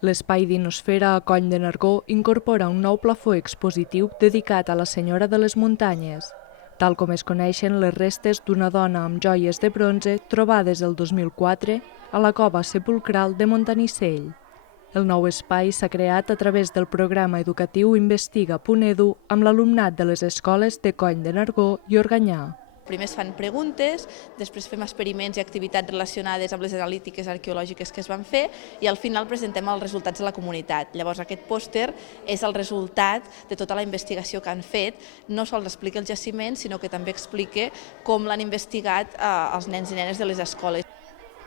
L'espai Dinosfera a Coll de Nargó incorpora un nou plafó expositiu dedicat a la Senyora de les Muntanyes, tal com es coneixen les restes d'una dona amb joies de bronze trobades el 2004 a la cova sepulcral de Montanissell. El nou espai s'ha creat a través del programa educatiu Investiga.edu amb l'alumnat de les escoles de Coll de Nargó i Organyà. Primer es fan preguntes, després fem experiments i activitats relacionades amb les analítiques arqueològiques que es van fer i al final presentem els resultats de la comunitat. Llavors aquest pòster és el resultat de tota la investigació que han fet. No sols explica el jaciment, sinó que també explica com l'han investigat els nens i nenes de les escoles.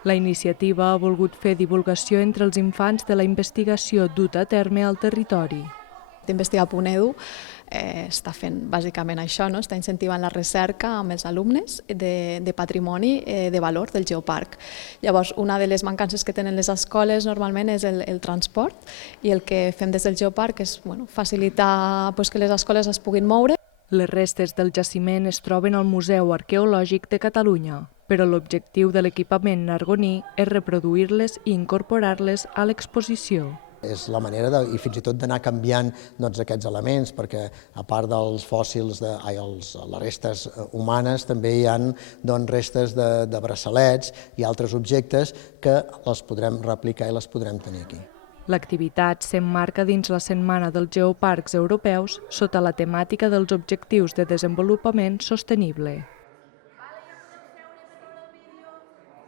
La iniciativa ha volgut fer divulgació entre els infants de la investigació duta a terme al territori. Investiga.edu està fent bàsicament això, no? Està incentivant la recerca amb els alumnes de patrimoni de valor del geoparc. Llavors, una de les mancances que tenen les escoles normalment és el transport i el que fem des del geoparc és facilitar que les escoles es puguin moure. Les restes del jaciment es troben al Museu Arqueològic de Catalunya, però l'objectiu de l'equipament nargoní és reproduir-les i incorporar-les a l'exposició. És la manera i fins i tot d'anar canviant aquests elements, perquè a part dels fòssils, les restes humanes, també hi ha restes de braçalets i altres objectes que les podrem replicar i les podrem tenir aquí. L'activitat s'emmarca dins la Setmana dels Geoparcs Europeus sota la temàtica dels Objectius de Desenvolupament Sostenible.